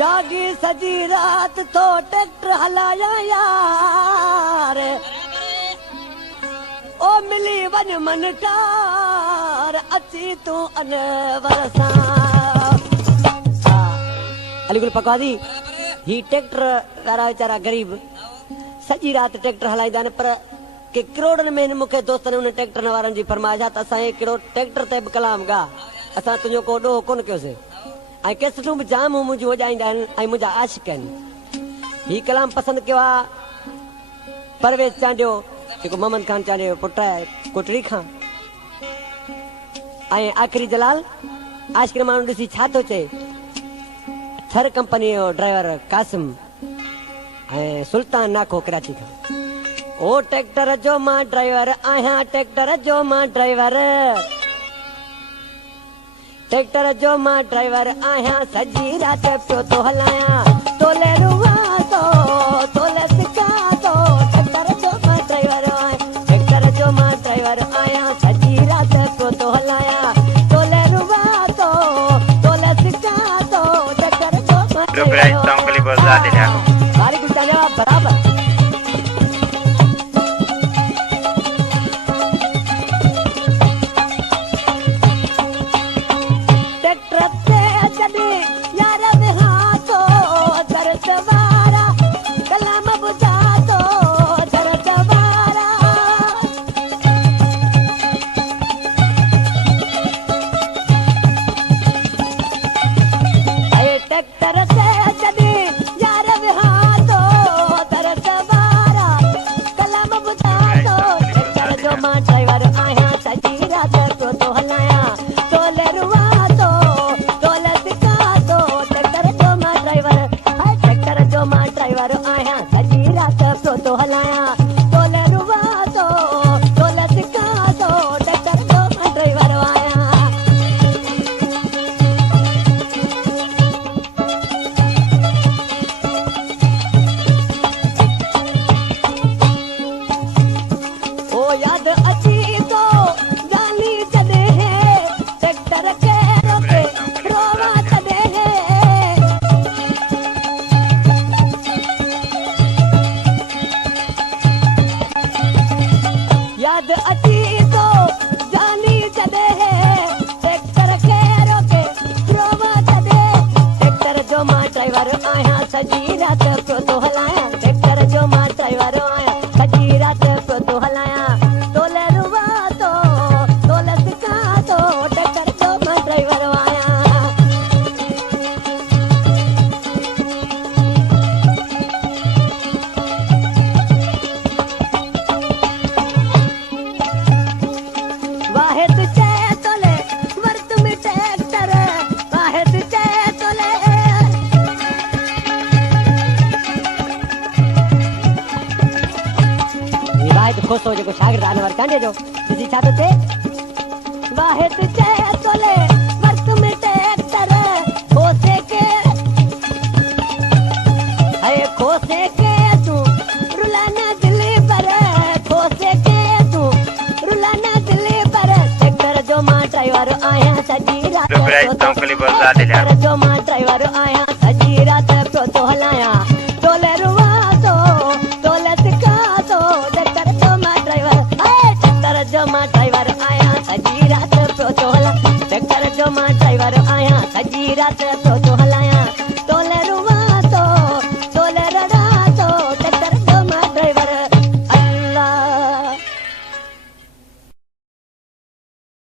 जागी सजी रात तो ट्रैक्टर हलाया यार ओ मिली वन मन टार अची तू अन वरसा अलीगुल पकवादी ही ट्रैक्टर वारा बेचारा गरीब सजी रात ट्रैक्टर हलाईंदा आहिनि पर के करोड़नि में मूंखे दोस्तनि उन ट्रैक्टर वारनि जी फरमाइश आहे त असां कहिड़ो ट्रैक्टर ते बि कलाम गा असां तुंहिंजो को ॾोह कोन कयोसीं ऐं केसटूं बि जाम मुंहिंजूं वॼाईंदा आहिनि ऐं मुंहिंजा आशिक आहिनि ही कलाम पसंदि कयो आहे परवेज़ चांडियो जेको मोहम्मद खान चांडियो पुटु आहे कोटड़ी खां ऐं आख़िरी जलाल आशिक माण्हू ॾिसी छा थो चए थर कंपनी जो ड्राइवर कासिम ऐं सुल्तान नाखो कराची खां ओ ट्रैक्टर जो मां ड्राइवर आहियां ट्रैक्टर जो मां ड्राइवर ट्रैक्टर जो मां ड्राइवर आहियां सजी रात पियो थो हलायां तोले रुआ तो तोले सिका तो ट्रैक्टर जो मां ड्राइवर आहियां ट्रैक्टर जो मां ड्राइवर आहियां सजी रात पियो थो हलायां तोले रुआ तो तोले सिका तो ट्रैक्टर जो मां ड्राइवर आहियां सारी कुछ बराबर खोसो जेको शागिर्द अनवर कांडे जो जी छा तो थे वाहिद चे तोले वर्त में ट्रैक्टर खोसे के तू रुलाना दिल्ली पर खोसे के तू रुलाना दिल्ली पर ट्रैक्टर जो मां ड्राइवर आया सजी रात ट्रैक्टर जो मां ड्राइवर आया